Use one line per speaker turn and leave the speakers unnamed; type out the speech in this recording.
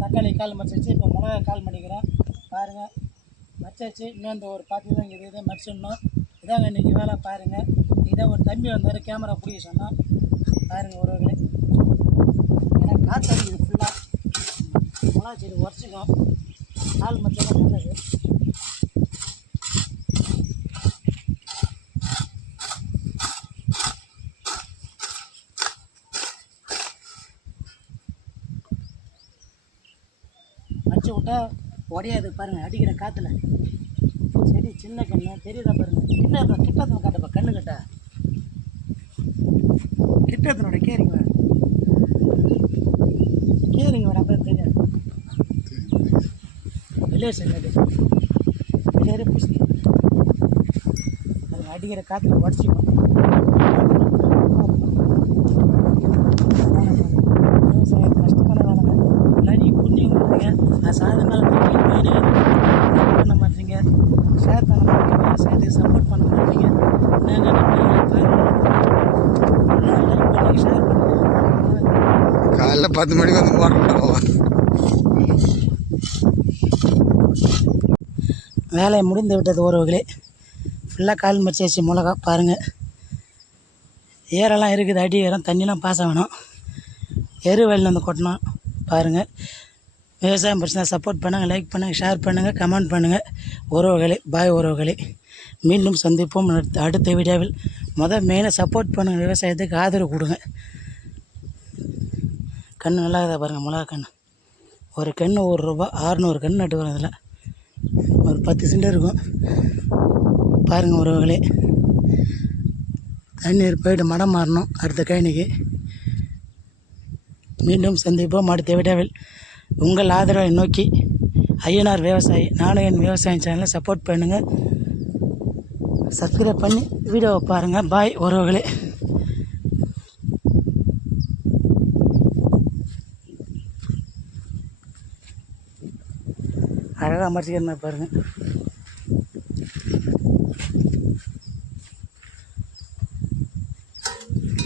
தக்காளி கால் மடிச்சாச்சு இப்போ மிளகா கால் மடிக்கிறோம் பாருங்கள் மறைச்சாச்சு. இன்னும் இந்த ஒரு பாத்தி தான் இங்கே இதை மறைச்சிடணும். இதாங்க இன்றைக்கி வேலை பாருங்கள் இதான் ஒரு தம்பி வந்தார் கேமரா பிடிக்க சொன்னோம் பாருங்கள் ஒருவர்களே ஏன்னா காற்று அடிக்குது ஃபுல்லாக மிளகா செடி உடச்சிக்கும் கால் மறைச்சா அடித்து விட்டா உடையாது பாருங்கள் அடிக்கிற காற்றுல செடி சின்ன கண்ணு தெரியுதா சின்ன கிட்ட கிட்டத்தில் காட்டப்பா கண்ணு கட்டா? கிட்டத்தினோட கேரிங்க வேறு. கேரிங்க வர அப்புறம் தெரியாது. வில்லேஜ் என்னது வெளியே பூசி அது அடிக்கிற காற்றுல உடச்சிக்கும் நான் பண்ண மாட்டீங்க? ஷேர் பண்ண மாட்டீங்க? விவசாயத்துக்கு சப்போர்ட் பண்ண மாட்டீங்க? ஷேர் பண்ணுங்க
காலைல பத்து மணிக்கு வந்து மோட்டர் போவோம்
வேலை முடிந்து விட்டது உறவுகளே ஃபுல்லாக கால் மரிச்சாச்சு மிளகா பாருங்கள் ஏரெல்லாம் இருக்குது அடி ஏறம் தண்ணிலாம் பாஸ் ஆகணும் எரு வயலில் வந்து கொட்டணும் பாருங்கள் விவசாயம் பிரச்சனை சப்போர்ட் பண்ணுங்கள் லைக் பண்ணுங்கள் ஷேர் பண்ணுங்கள் கமெண்ட் பண்ணுங்கள் உறவுகளே பாய் உறவுகளே மீண்டும் சந்திப்போம். அடுத்த அடுத்த வீடியோவில். மொதல் மெயினாக சப்போர்ட் பண்ணுங்கள் விவசாயத்துக்கு ஆதரவு கொடுங்க. கன்று நல்லா இருக்கா பாருங்கள் மிளகா கன்று ஒரு கன்று ஒரு ரூபா ஆறுநூறு கன்று நட்டு வரும் அதில் ஒரு பத்து சென்ட் இருக்கும். பாருங்கள் உறவுகளே தண்ணீர் போயிட்டு மடம் மாறணும் அடுத்த கழனிக்கு. மீண்டும் சந்திப்போம். அடுத்த விடாவில் உங்கள் ஆதரவை நோக்கி ஐயனார் விவசாயி நானும் என் விவசாயம் சேனலை சப்போர்ட் பண்ணுங்கள் சப்ஸ்கிரைப் பண்ணி வீடியோவை பாருங்கள் பாய் உறவுகளே. அழகாக மறைச்சிக்கிறேன் பாருங்கள்